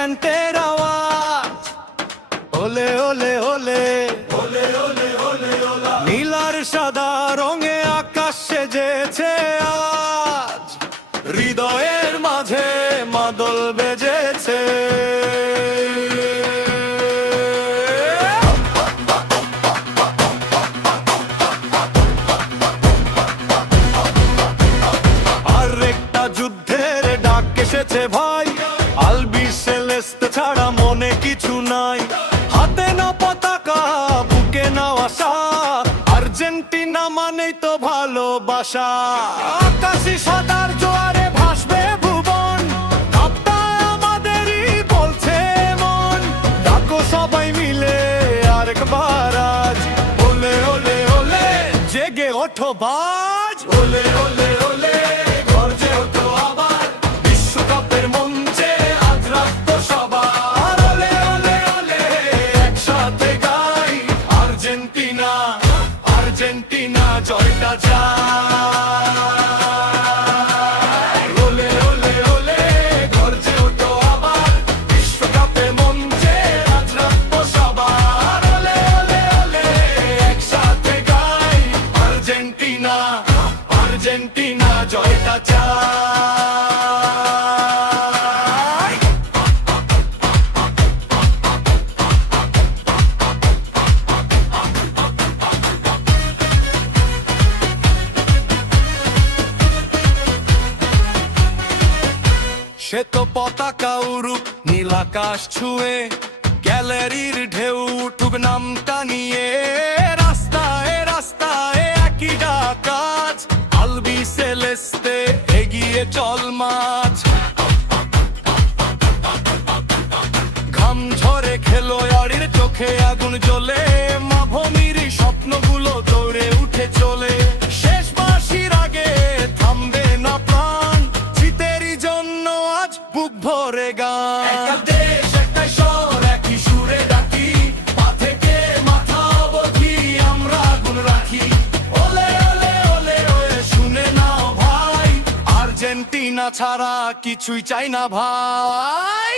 ব্যান্ডের আওয়াজ, ওলে ওলে ওলে ওলে ওলে ওলে ওলা, নীলার সাদা রঙে আকাশ সেজেছে আজ, হৃদয়ের মাঝে মাদল বেজেছে। আর একটা যুদ্ধের ডাক এসেছে ভাই, আলবি সেলেস্তে ছাড়া মনে কিছু নাই, হাতে না পতাকা বুকে না আশা, আর্জেন্টিনা মানেই তো ভালোবাসা। আকাশি সাদার জোয়ারে ভাসবে ভুবন, কাপটা আমাদেরই বলছে মন, ডাকো সবাই মিলে আরেকবার আজ, ওলে ওলে ওলে জেগে ওঠো বাজ, ওলে ওলে ওলে গর্জে ওঠো আবার, বিশ্বকাপের মঞ্চে আজ রাখতো সবার, ওলে ওলে ওলে একসাথে গাই, আর্জেন্টিনা আর্জেন্টিনা জয়টা চাই, ওলে ওলে ওলে গর্জে ওঠো আবার, বিশ্বকাপের মঞ্চে আজ রাখতো সবার, ওলে ওলে ওলে একসাথে গাই, আর্জেন্টিনা আর্জেন্টিনা জয়টা চাই। সে তো পতাকা উড়ুক নীল আকাশ ছুঁয়ে, গ্যালারির ঢেউ উঠুক নামটা নিয়ে, রাস্তায় রাস্তায় একই ডাকাজ, আলবি সেলেস্তে এগিয়ে চল মাছ, ঘাম ঝরে খেলোয়াড়ের চোখে আগুন জ্বলে, মাভূমির স্বপ্নগুলো দৌড়ে উঠে চলে, শেষ বাঁশির আগে থামবে না প্রাণ, জিতেরই জন্য আজ বুক ভরে গান, একটা দেশ একটা স্বর একই সুরে ডাকি, পা থেকে মাথা অবধি আমরা আগুন রাখি, ওলে ওলে ওলে ওলে শুনে নাও ভাই, আর্জেন্টিনা ছাড়া কিছুই চাই না ভাই।